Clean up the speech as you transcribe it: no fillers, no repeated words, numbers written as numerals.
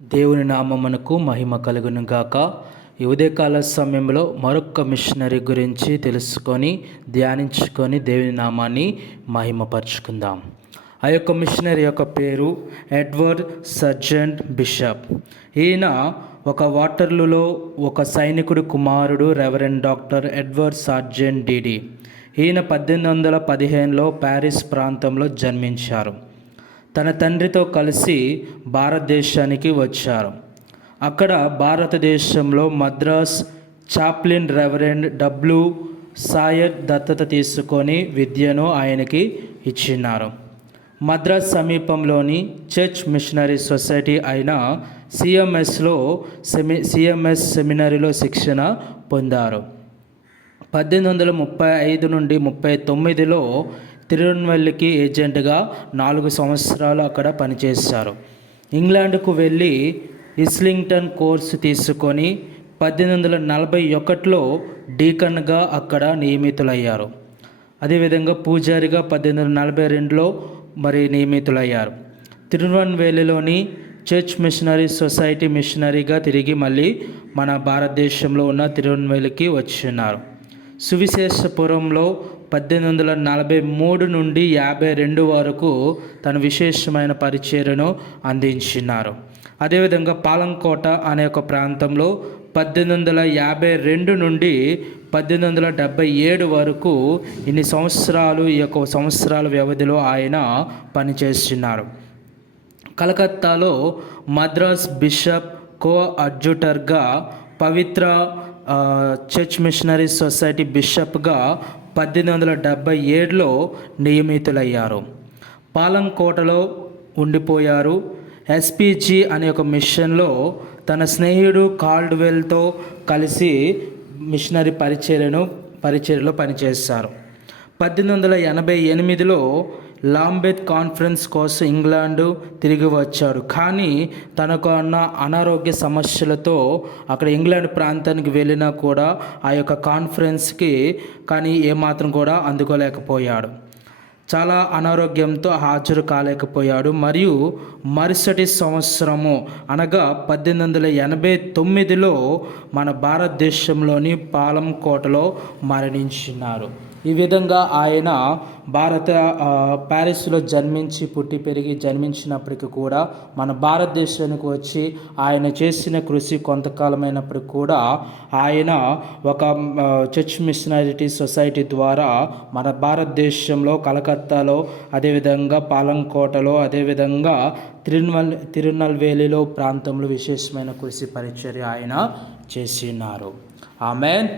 దేవుని నామమునకు మహిమ కలుగును గాక. ఈ ఉదయకాల సమయంలో మరొక మిషనరీ గురించి తెలుసుకొని ధ్యానించుకొని దేవుని నామాన్ని మహిమపరుచుకుందాం. ఆ యొక్క మిషనరీ యొక్క పేరు ఎడ్వర్డ్ సర్జెంట్ బిషప్. ఈయన ఒక వాటర్లూలో ఒక సైనికుడి కుమారుడు reverend doctor Edward Sergeant DD. ఈయన 1815లో ప్యారిస్ ప్రాంతంలో జన్మించారు. తన తండ్రితో కలిసి భారతదేశానికి వచ్చారు. అక్కడ భారతదేశంలో Madras Chaplin reverend W Sawyer దత్తత తీసుకొని విద్యను ఆయనకి ఇచ్చినారు. మద్రాస్ సమీపంలోని చర్చ్ మిషనరీ సొసైటీ అయిన సిఎంఎస్ సెమినరీలో శిక్షణ పొందారు. 1835 నుండి 39లో తిరునెల్వేలికి ఏజెంట్గా 4 సంవత్సరాలు అక్కడ పనిచేశారు. ఇంగ్లాండ్కు వెళ్ళి ఇస్లింగ్టన్ కోర్సు తీసుకొని 1841లో డీకన్గా అక్కడ నియమితులయ్యారు. అదేవిధంగా పూజారిగా 1842లో నియమితులయ్యారు. తిరునెల్వేలిలోని చర్చ్ మిషనరీ సొసైటీ మిషనరీగా తిరిగి మళ్ళీ మన భారతదేశంలో ఉన్న తిరునెల్వేలికి వచ్చిన్నారు. సువిశేషపురంలో 1843 నుండి 52 వరకు తన విశేషమైన పరిచర్యను అందించినారు. అదేవిధంగా పాలంకోట అనే ఒక ప్రాంతంలో 1852 నుండి 1877 వరకు ఈ యొక్క సంవత్సరాల వ్యవధిలో ఆయన పనిచేస్తున్నారు. కలకత్తాలో మద్రాస్ బిషప్ కో అడ్జుటర్గా, పవిత్ర చర్చ్ మిషనరీ సొసైటీ బిషప్గా 1877లో నియమితులయ్యారు. పాలంకోటలో ఉండిపోయారు. ఎస్పీజీ అనే ఒక మిషన్లో తన స్నేహితుడు కాల్డ్వెల్తో కలిసి మిషనరీ పరిచర్యలో పనిచేశారు. 1888లో లాంబెత్ కాన్ఫరెన్స్ కోసం ఇంగ్లాండ్ తిరిగి వచ్చాడు. కానీ తనకు ఉన్న అనారోగ్య సమస్యలతో అక్కడ ఇంగ్లాండ్ ప్రాంతానికి వెళ్ళినా కూడా ఆ యొక్క కాన్ఫరెన్స్కి కానీ ఏమాత్రం కూడా అందుకోలేకపోయాడు. చాలా అనారోగ్యంతో హాజరు కాలేకపోయాడు. మరియు మరుసటి సంవత్సరము అనగా 1889లో మన భారతదేశంలోని పాలంకోటలో మరణించినారు. ఈ విధంగా ఆయన ప్యారిస్లో జన్మించి పుట్టి పెరిగి జన్మించినప్పటికీ కూడా మన భారతదేశానికి వచ్చి ఆయన చేసిన కృషి కొంతకాలమైనప్పటికీ కూడా ఆయన ఒక చర్చ్ మిషనరీ సొసైటీ ద్వారా మన భారతదేశంలో కలకత్తాలో, అదేవిధంగా పాలంకోటలో, అదేవిధంగా తిరునెల్వేలిలో ప్రాంతంలో విశేషమైన కృషి పరిచర్య ఆయన చేసినారు. ఆమేన్.